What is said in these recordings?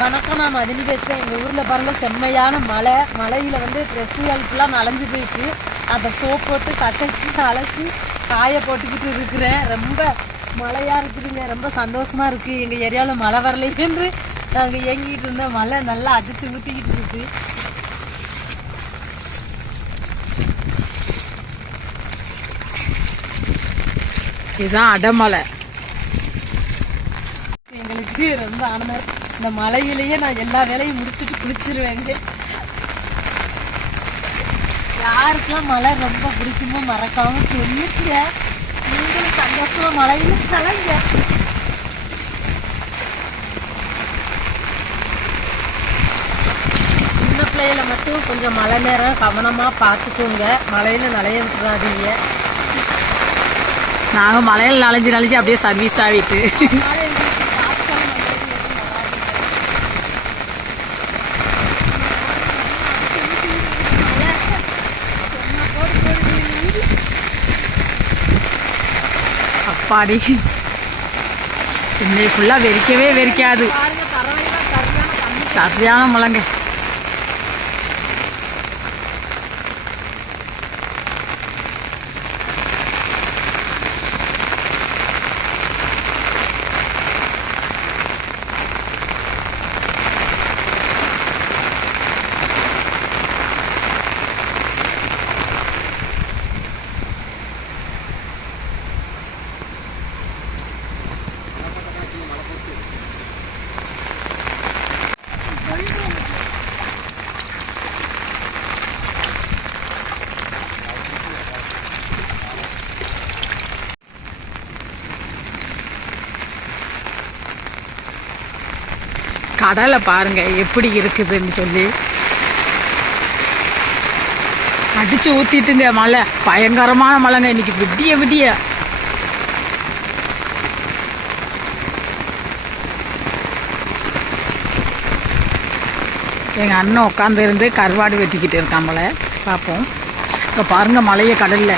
வணக்கம் நான் மதினி பேசுகிறேன் எங்கள் ஊரில் பாருங்கள் செம்மையான மலை மலையில் வந்து ட்ரெஸ்ஸுகள் ஃபுல்லாக நலஞ்சு போயிட்டு அதை சோப் போட்டு கசக்கி அலசி காய போட்டுக்கிட்டு இருக்கிறேன். ரொம்ப மழையாக இருக்குதுங்க. ரொம்ப சந்தோஷமாக இருக்குது எங்கள் ஏரியாவில் மழை வரலையென்று நாங்கள் இயங்கிட்டு இருந்தோம். மழை நல்லா அடித்து ஊற்றிக்கிட்டு இருக்கு. இதுதான் அடமலை எங்களுக்கு ரொம்ப ஆனந்தம் இந்த மழையிலேயே நான் எல்லா வேலையும் முடிச்சுட்டு குளிச்சிருவேங்க. யாருக்கெல்லாம் மழை ரொம்ப பிடிக்குமோ மறக்காம சொல்லிட்டுங்க நீங்களும் சந்தோஷமா மழையில கலங்க. சின்ன பிள்ளையில மட்டும் கொஞ்சம் மழை நேரம் கவனமா பார்த்துக்கோங்க. மழையில நனைய விட்டுறாதீங்க. நாங்கள் மலையில் நனைஞ்சு நனைஞ்சு அப்படியே சர்வீஸ் ஆகிட்டு அதனால எங்களுக்கு காய்ச்சல் மழையில எதுவும் வராதுங்க. அப்பாடி இன்னைக்கு ஃபுல்லாக வெறிக்கவே வெறிக்காது. சரியான மழைங்க. கடலை பாருங்க எப்படி இருக்குதுன்னு சொல்லி. அடித்து ஊற்றிட்டுங்க மழை பயங்கரமான மழைங்க இன்னைக்கு விடிய விடிய. எங்கள் அண்ணன் உட்காந்துருந்து கருவாடு வெட்டிக்கிட்டு இருக்கான் போல. பார்ப்போம் இப்போ பாருங்கள் மழையை கடலில்.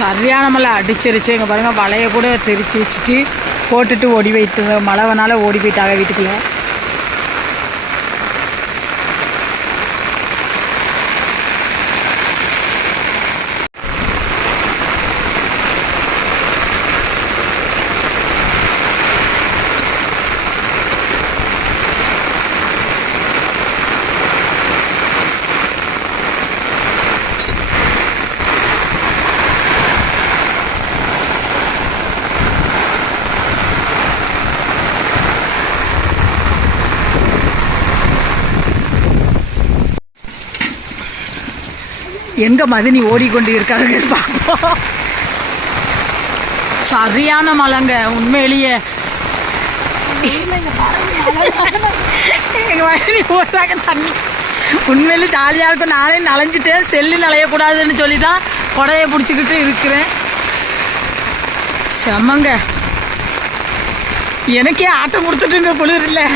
சரியான மழை அடிச்சிருச்சு. இங்கே பாருங்கள் வலையை கூட தெரிச்சு வச்சுட்டு போட்டுட்டு ஓடி போயிட்டு மழைனால ஓடி போயிட்டாங்க வீட்டுக்குள்ளே. எங்க மதினி ஓடிக்கொண்டு இருக்காங்க பார்ப்போம். சரியான மழைங்க உண்மையிலேயே. எங்க மதினி ஓடுறாங்க தண்ணி. உண்மையிலே ஜாலியாக இருக்கும். நானே நனைஞ்சிட்டேன் செல்லு நனையக்கூடாதுன்னு சொல்லி தான் கொடையை பிடிச்சிக்கிட்டு இருக்கிறேன். செம்மங்க. எனக்கே ஆட்டம் கொடுத்துட்டுங்க குளிர் இல்லை.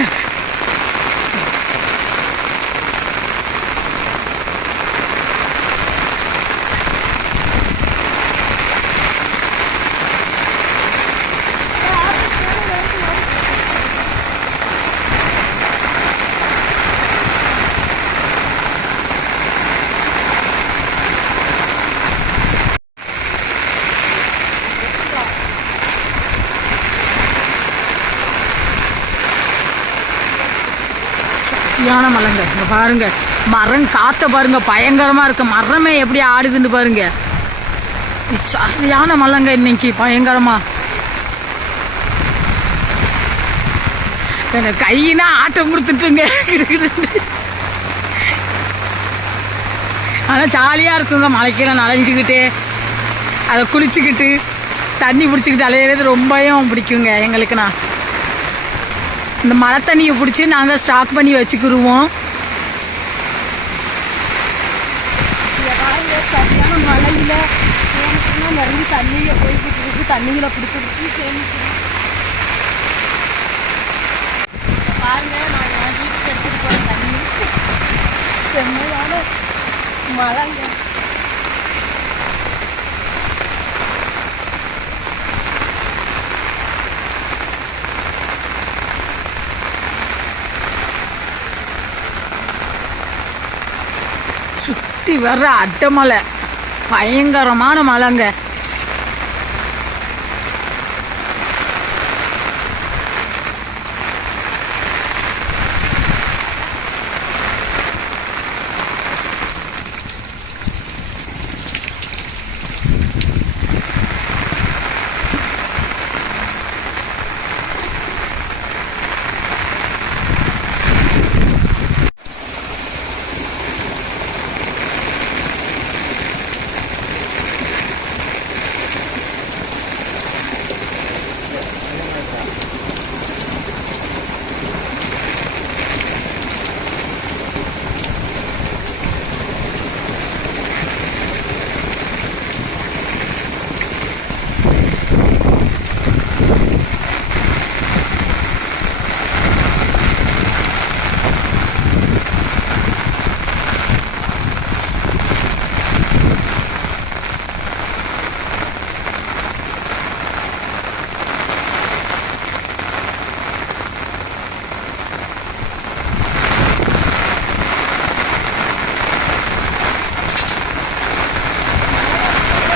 சரியான மலைங்க. இங்கே பாருங்க. மரம் காத்த பாருங்க. பயங்கரமாக இருக்கு. மரமே எப்படி ஆடுதுன்னு பாருங்க. சரியான மலைங்க இன்னைக்கு பயங்கரமாக எங்க கையினா ஆட்டம் கொடுத்துட்டுங்க. ஆனால் ஜாலியாக இருக்குங்க. மலைக்கெல்லாம் நனைஞ்சிக்கிட்டு அதை குளிச்சுக்கிட்டு தண்ணி பிடிச்சிக்கிட்டு அலையிறது ரொம்பவும் பிடிக்குங்க. எங்களுக்குண்ணா இந்த மழை தண்ணியை பிடிச்சி நாங்கள் ஸ்டாக் பண்ணி வச்சுக்கிடுவோம் சரியான மழையில் சேமிக்கணும் நிறைய தண்ணியை போய்கிட்டு இருக்கு. தண்ணிகளை பிடிச்சிருக்கு சேமிக்கணும் பாருங்க நான் என் வீட்டுக்கு எடுத்துகிட்டு போகிற தண்ணி. செம்மையான மழைங்க. சுற்றி வர்ற அட்டை மலை. பயங்கரமான மலைங்க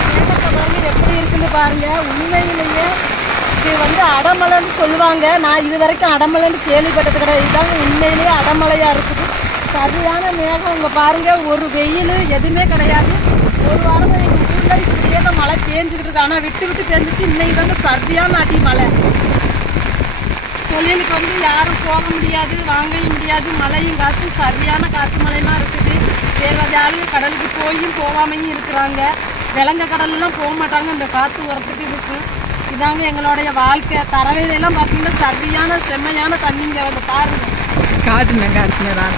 மேகத்தை பாருங்க எப்படி இருக்குன்னு பாருங்க உண்மையிலேயே இது வந்து அடமலைன்னு சொல்லுவாங்க. நான் இது வரைக்கும் அடமலைன்னு கேள்விப்பட்டது கிடையாது. இதாங்க உண்மையிலேயே அடமலையாக இருக்குது. சரியான மேகம் இங்கே பாருங்க. ஒரு வெயில் எதுவுமே கிடையாது. ஒரு வாரம் எங்களுக்கு ஊர்ல இப்படியே தான் மழை பேஞ்சுக்கிட்டு இருக்கு. ஆனால் விட்டு விட்டு பேஞ்சிச்சு. இன்னைக்கு தாங்க சரியான அடி மழை. தொழிலுக்கு வந்து யாரும் போக முடியாது வாங்கவும் முடியாது. மழையும் காற்று சரியான காற்று மழையெல்லாம் இருக்குது. வேறு வேலையும் கடலுக்கு போயும் போகாமையும் இருக்கிறாங்க. விலங்க கடல்லாம் போக மாட்டாங்க. இந்த காற்று உரத்துக்கு இருக்கு இதாங்க எங்களுடைய வாழ்க்கை. தரவையிலெல்லாம் பார்த்தீங்கன்னா சரியான செம்மையான தண்ணிங்க. வந்து பாருங்க. காட்டுங்க காட்டுங்க தான்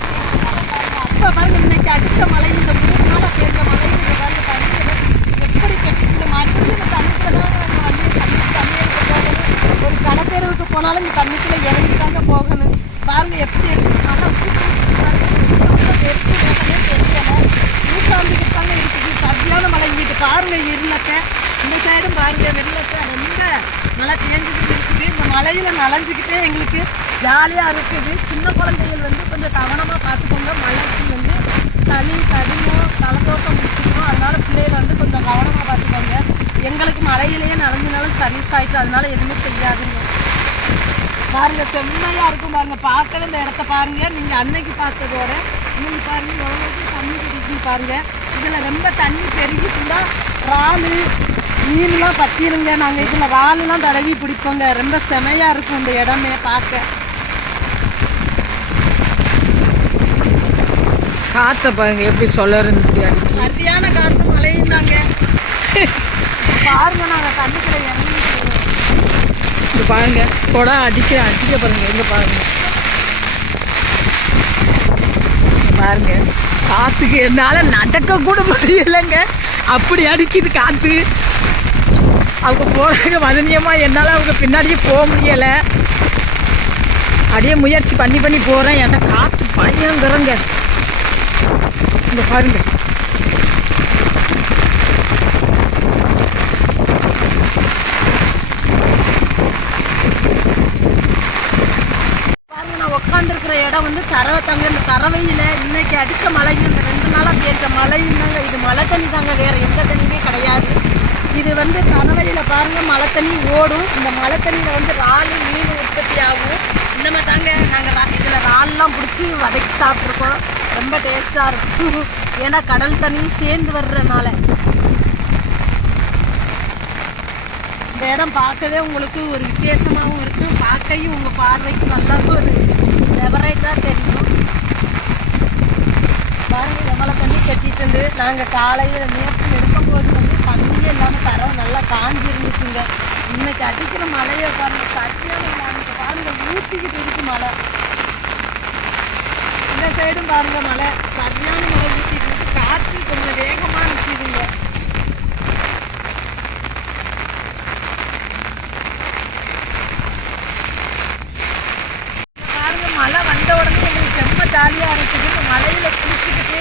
அப்போ பாருங்க இன்னைக்கு அடிச்ச மழை இந்த மூணு நாளாக பெய்த மழை இந்த பாருங்க தண்ணி எல்லாம் எப்படி கெட்டு மறுபடியும் இந்த தண்ணிக்குள்ள தான் நாங்கள் வந்து தண்ணி தண்ணி எடுக்க போகணும் ஒரு கடத்தெருவுக்கு போனாலும் இந்த தண்ணிக்குள்ள இறங்கி தாங்க போகணும் பாருங்க எப்படி இருக்கு நல்லா ஊசாந்திக்கிட்டு தாங்க இருக்குது சரியான மழை இங்கிட்டு பாருங்க இருளத்தை இந்த சைடும் பாருங்க வெள்ளத்தை ரொம்ப மழை பேஞ்சுக்கிட்டு இருக்குது இந்த மழையில் நனைஞ்சுக்கிட்டே எங்களுக்கு ஜாலியாக இருக்குது. சின்ன குழந்தைகள் வந்து கொஞ்சம் கவனமாக பார்த்துக்கோங்க. மழைக்கு வந்து சளி கடிமோ தலதோஷம் முடிச்சிருக்கோம் அதனால பிள்ளைகள் வந்து கொஞ்சம் கவனமாக பார்த்துக்கோங்க. எங்களுக்கு மழையிலேயே நனைஞ்சினாலும் சர்வீஸ் ஆகிட்டு அதனால எதுவுமே செய்யாதுங்க. பாருங்க செம்மையாக இருக்கும் பாருங்க. பார்க்கவே இந்த இடத்த பாருங்க. நீங்கள் அன்னைக்கு பார்த்ததோட இன்னைக்கு பாருங்க எவ்வளவு தண்ணி பிடிக்கும் பாருங்க. இதில் ரொம்ப தண்ணி பெருகி ஃபுல்லா இறாலு மீன்லாம் பத்திருங்க. நாங்க இதுல இறாலுலாம் தடவி பிடிப்போங்க. ரொம்ப செமையா இருக்கும் இந்த இடமே பார்க்க. காற்றை பாருங்க எப்படி சொல்லறன்னு அடிக்கி. சரியான காத்து மழையும் தாங்க. பாருங்க நாங்க தண்ணிக்குள்ள இறங்கி. பாருங்க கொடை அடிக்க அடிக்க பாருங்க எங்க பாருங்க. பாருங்க காத்துக்கு என்னால நடக்க கூட முடியலைங்க. அப்படி அடிக்குது காத்து. அவங்க போறாங்க வதனியமாக என்னால் அவங்க பின்னாடியே போக முடியலை. அப்படியே முயற்சி பண்ணி பண்ணி போகிறேன் என்கிட்ட காற்று பயங்கரங்க. இந்த பாருங்க. பாருங்க நான் உட்காந்துருக்கிற இடம் வந்து தரவை தாங்க இந்த தரவையில் இன்னைக்கு அடித்த மழையும் இந்த ரெண்டு நாளாக பேஞ்ச மழையும் தாங்க இது மழை தண்ணி தாங்க வேறு எந்த தண்ணியுமே கிடையாது. இது வந்து கனவழியில் பாருங்கள் மழை தண்ணி ஓடும். இந்த மழை தண்ணியில் வந்து இறாலு மீன் உற்பத்தி ஆகும். இந்த மாதிரி தாங்க நாங்கள் இதில் இறால்லாம் பிடிச்சி வதக்கி சாப்பிட்ருக்கோம் ரொம்ப டேஸ்ட்டாக இருக்கும். ஏன்னா கடல் தண்ணியும் சேர்ந்து வர்றதுனால. இந்த இடம் பார்க்கவே உங்களுக்கு ஒரு வித்தியாசமாகவும் இருக்கும். பார்க்கையும் உங்கள் பார்வைக்கு நல்லா ஒரு ஃபெவரேட்டாக தெரியும். பாருங்கள் எவ்வளோ தண்ணி கட்டிட்டு நாங்கள் காலையில் நேற்று தண்ணியே இல்லாமல் தரம் நல்லா காஞ்சிருந்துச்சுங்க. இன்னைக்கு அடிக்கிற மழையை பாருங்க சட்டியான மழை. பாருங்க ஊற்றிக்கிட்டு இருக்கு மழை. இந்த சைடும் பாருங்க மழை. சரியான மழை ஊற்றிட்டு இருக்கு. காற்று கொஞ்சம் வேகமாக நிற்கிதுங்க பாருங்க மழை வந்த உடனே எங்களுக்கு செம்ம ஜாலியாக இருக்குது இந்த மழையில் குளிச்சுக்கிட்டு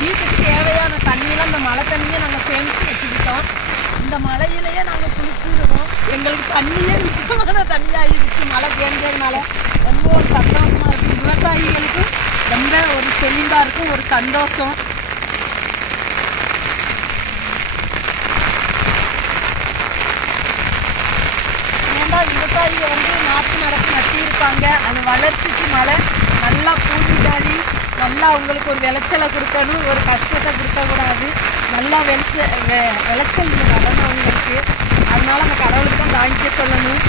வீட்டுக்கு தேவையான தண்ணியெல்லாம் இந்த மழை தண்ணியை நாங்கள் சேமித்து வச்சுக்கிட்டோம் இந்த மழையிலேயே நாங்கள் குளிச்சிருக்கோம் எங்களுக்கு தண்ணியே மிச்சமான தண்ணியாகிடுச்சு மழை பேஞ்சதுனால ரொம்ப ஒரு சந்தோஷமாக இருக்குது விவசாயிகளுக்கு ரொம்ப ஒரு செழிவாக இருக்கும் ஒரு சந்தோஷம். ஏன்னா விவசாயிகள் வந்து நாற்று நடப்பு நட்டியிருப்பாங்க. அது வளர்ச்சிக்கு மழை நல்லா பூமிக்காடி நல்லா அவங்களுக்கு ஒரு விளைச்சலை கொடுக்கணும் ஒரு கஷ்டத்தை கொடுக்கக்கூடாது. நல்லா விளைச்ச வெ- விளைச்சல் வரணும் அவங்களுக்கு அதனால் அந்த கடவுளுக்கு தான் வாங்கிக்க சொல்லணும்.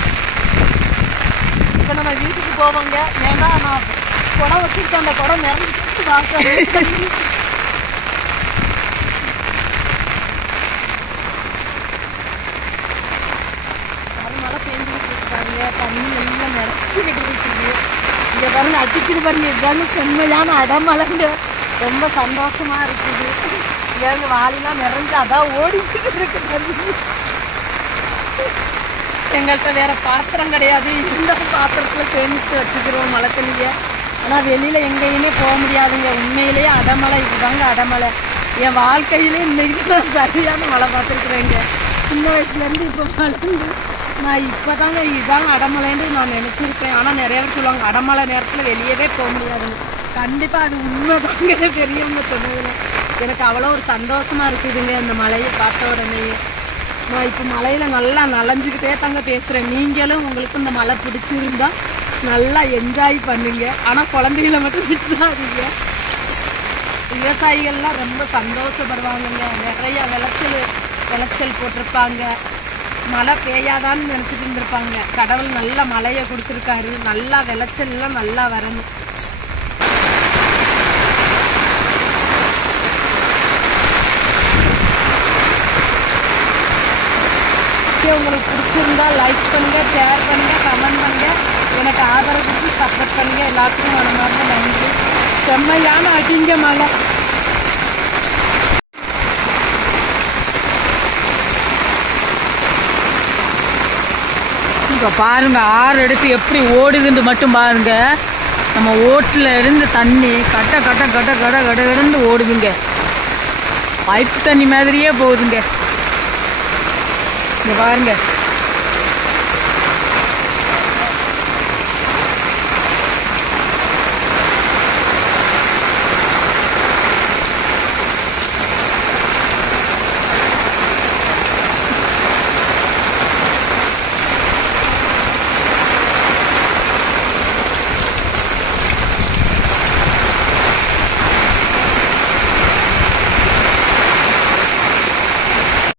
இப்போ நம்ம வீட்டுக்கு போவோங்க. ஏன்னா நான் குடம் வச்சுருக்கேன். அந்த குடம் நிறஞ்சிட்டு பார்க்கணும் மழை பெஞ்சுக்கிட்டு இருக்காங்க. தண்ணி எல்லாம் நிறச்சிக்கிட்டு இருக்குது. இங்கே பாருங்க அடிக்குது பாருங்க இதுதாங்க செம்மையான அடமலைங்க ரொம்ப சந்தோஷமா இருக்குது. ஏங்க வாலிலாம் நிறைஞ்சு அதான் ஓடிக்கிட்டு இருக்கு எங்கள்கிட்ட வேற பாத்திரம் கிடையாது. இந்த பாத்திரத்தில் சேமித்து வச்சுக்கிறோம் மழை தண்ணியை ஆனால் வெளியில் எங்கேயுமே போக முடியாதுங்க. உண்மையிலேயே அடமலை இதுதாங்க அடமலை. என் வாழ்க்கையிலே இன்னைக்கு நான் சரியான மழை பார்த்துருக்குறேங்க. சின்ன வயசுலேருந்து இப்போ வளர்ந்து நான் இப்போ தாங்க இதுதாங்க அடமலைன்னு நான் நினச்சிருக்கேன் ஆனால் நிறைய பேர் சொல்லுவாங்க அடமலை நேரத்தில் வெளியவே போக முடியாதுங்க கண்டிப்பாக அது உண்மை தாங்க பெரியவங்க சொன்னதுல எனக்கு அவ்வளோ ஒரு சந்தோஷமாக இருக்குதுங்க இந்த மலையை பார்த்த உடனேயே நான் இப்போ மலையில் நல்லா நனைஞ்சுக்கிட்டே தாங்க பேசுகிறேன் நீங்களும் உங்களுக்கு இந்த மலை பிடிச்சிருந்தா நல்லா என்ஜாய் பண்ணுங்க. ஆனால் குழந்தைகளை மட்டும் விட்டுறாதீங்க. விவசாயிகள்லாம் ரொம்ப சந்தோஷப்படுவாங்கங்க. நிறையா விளைச்சல் விளைச்சல் போட்டிருப்பாங்க. மழை பெய்யாதான்னு நினச்சிட்டு இருந்திருப்பாங்க. கடவுள் நல்ல மழையை கொடுத்துருக்காரு. நல்லா விளைச்சல்லாம் நல்லா வரணும் உங்களுக்கு பிடிச்சிருந்தா லைக் பண்ணுங்க ஷேர் பண்ணுங்க கமெண்ட் பண்ணுங்க. எனக்கு ஆதரவு கொடுத்து சப்போர்ட் பண்ணுங்க. எல்லாத்துக்கும் மனமார்ந்த நன்றி. செம்மையான அடிங்க மழை. இப்போ பாருங்கள் ஆறு எடுத்து எப்படி ஓடுதுன்னு மட்டும் பாருங்க. நம்ம ஓட்டில் இருந்து தண்ணி கட்ட கட்ட கட்ட கட கடகடன்னு ஓடுதுங்க. பைப் தண்ணி மாதிரியே போகுதுங்க. இங்கே பாருங்கள்